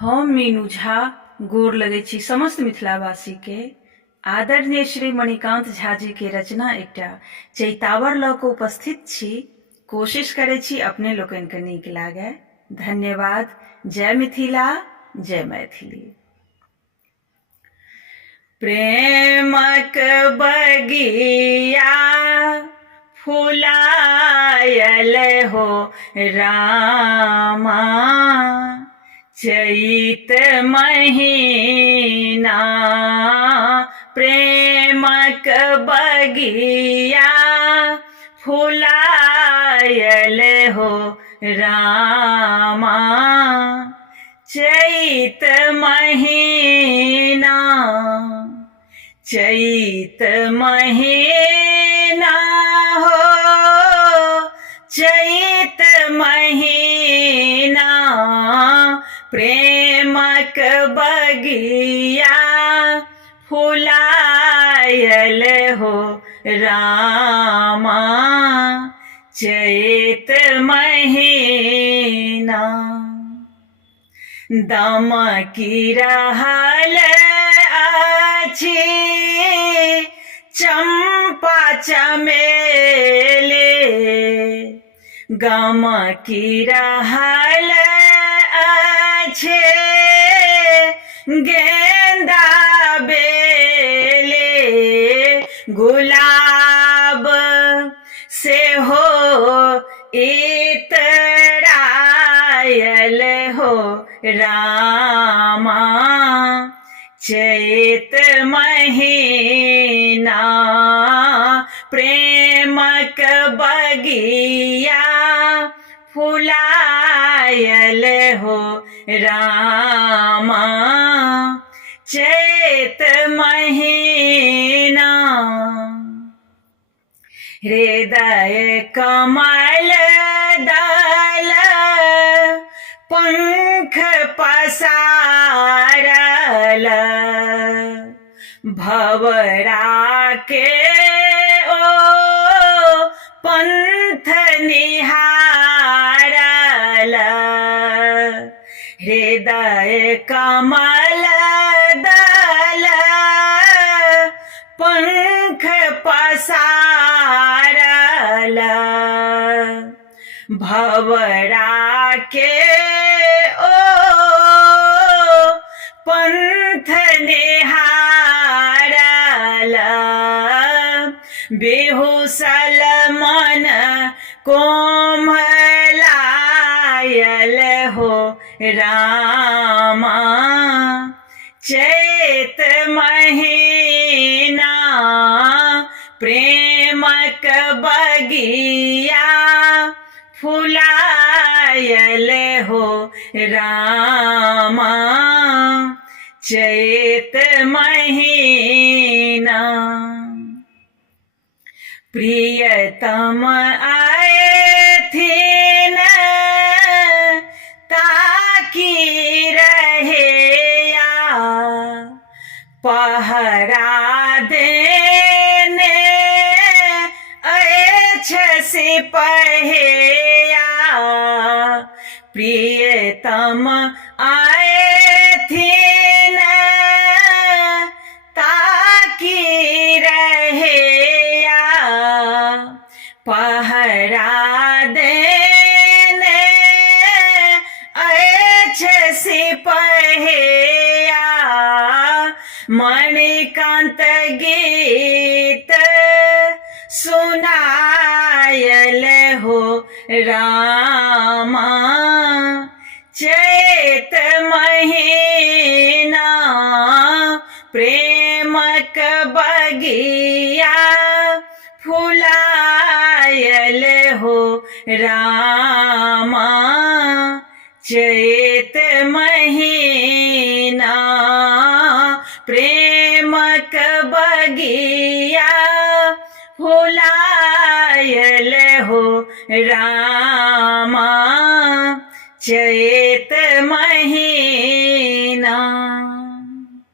हम मीनू झा गोर लगै छी समस्त मिथिलावासी के। आदरणीय श्री मणिकांत झा जी के रचना एकटा चैतावर लऽ कऽ उपस्थित छी। कोशिश करै छी अपने लोकनि के नीक लागे। धन्यवाद। जय मिथिला, जय मैथिली। प्रेमक बगिया फुलायल हो रामा, चैत महीना प्रेमक बगिया फुलायल हो रामा, चैत महीना, चैत महीना हो, चैत महीना प्रेमक बगिया फुलायल हो रामा, चैत महीना। दमकी रहल अछि चंपा चमेली, गमकी रहल अछि गेंदा बेली, गुलाब से हो इतरायल हो रामा, चैत महीना प्रेमक बगिया फुलायल हो रामा, चैत महीना। हृदय कमल दल पंख पसारल, भंवरा के ओ पंथ निहारल, हृदय कमल दल पंख पसारल, भंवरा के ओ पंथ निहारल, बेहुसल मन कोमलायल हो रामा, चैत महीना प्रेमक बगिया फुलायल हो रामा, चैत महीना। प्रियतम आएथिन ताकी रहेया, पहरा देने अछि सिपहिया, प्रियतम आएथिन ताकी रहेया, पहरा देने अछि सिपहिया, मणिकांत गीत सुनायल हो रामा, चैत महीना प्रेमक बगिया फुलायल हो रामा, चैत महीना प्रेमक बगिया फुलायल हो रामा, चैत